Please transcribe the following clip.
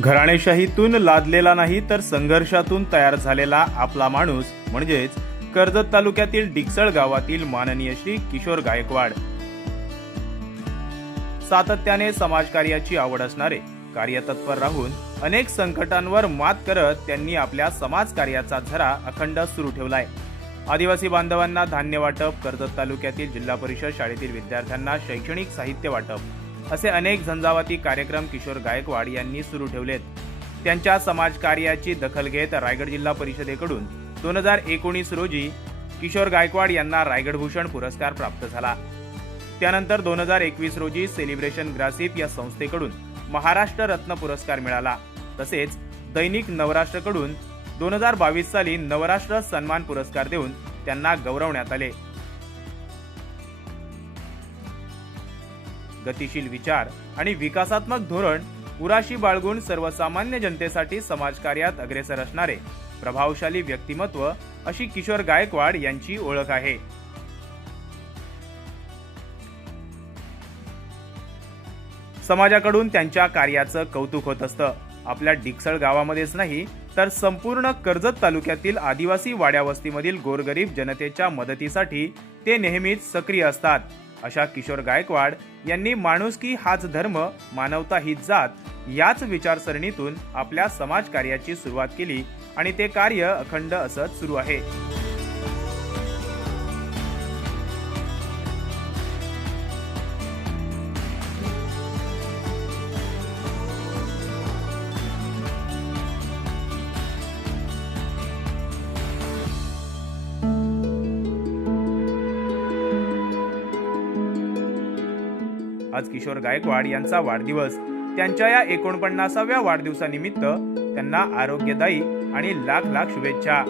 घराणेशाहीतून लादलेला नाही तर संघर्षातून तयार झालेला आपला माणूस म्हणजेच कर्जत तालुक्यातील डिकसळ गावातील माननीय श्री किशोर गायकवाड. सातत्याने समाजकार्याची आवड असणारे, कार्यतत्पर राहून अनेक संकटांवर मात करत त्यांनी आपल्या समाजकार्याचा झरा अखंड सुरू ठेवलाय. आदिवासी बांधवांना धान्य वाटप, कर्जत तालुक्यातील जिल्हा परिषद शाळेतील विद्यार्थ्यांना शैक्षणिक साहित्य वाटप असे अनेक झंझावाती कार्यक्रम किशोर गायकवाड यांनी सुरू ठेवलेत. त्यांच्या समाजकार्याची दखल घेत रायगड जिल्हा परिषदेकडून 2019 रोजी किशोर गायकवाड यांना रायगड भूषण पुरस्कार प्राप्त झाला. त्यानंतर 2021 रोजी सेलिब्रेशन ग्रासिप या संस्थेकडून महाराष्ट्र रत्न पुरस्कार मिळाला. तसेच दैनिक नवराष्ट्रकडून 2022 साली नवराष्ट्र सन्मान पुरस्कार देऊन त्यांना गौरवण्यात आले. गतिशील विचार आणि विकासात्मक धोरण उराशी बाळगून सर्वसामान्य जनतेसाठी समाजकार्यात अग्रेसर असणारे प्रभावशाली व्यक्तिमत्व अशी किशोर गायकवाड यांची ओळख आहे. समाजाकडून त्यांच्या कार्याचं कौतुक होत असतं. आपल्या डिकसळ गावामध्येच नाही तर संपूर्ण कर्जत तालुक्यातील आदिवासी वाड्या वस्तीमधील गोरगरीब जनतेच्या मदतीसाठी ते नेहमीच सक्रिय असतात. अशा किशोर गायकवाड यांनी माणुसकी हाच धर्म, मानवता हीच जात याच विचारसरणीतून आपल्या समाजकार्याची सुरुवात केली आणि ते कार्य अखंड असत सुरू आहे. आज किशोर गायकवाड यांचा वाढदिवस. त्यांच्या या 49व्या वाढदिवसानिमित्त त्यांना आरोग्यदायी आणि लाख लाख शुभेच्छा.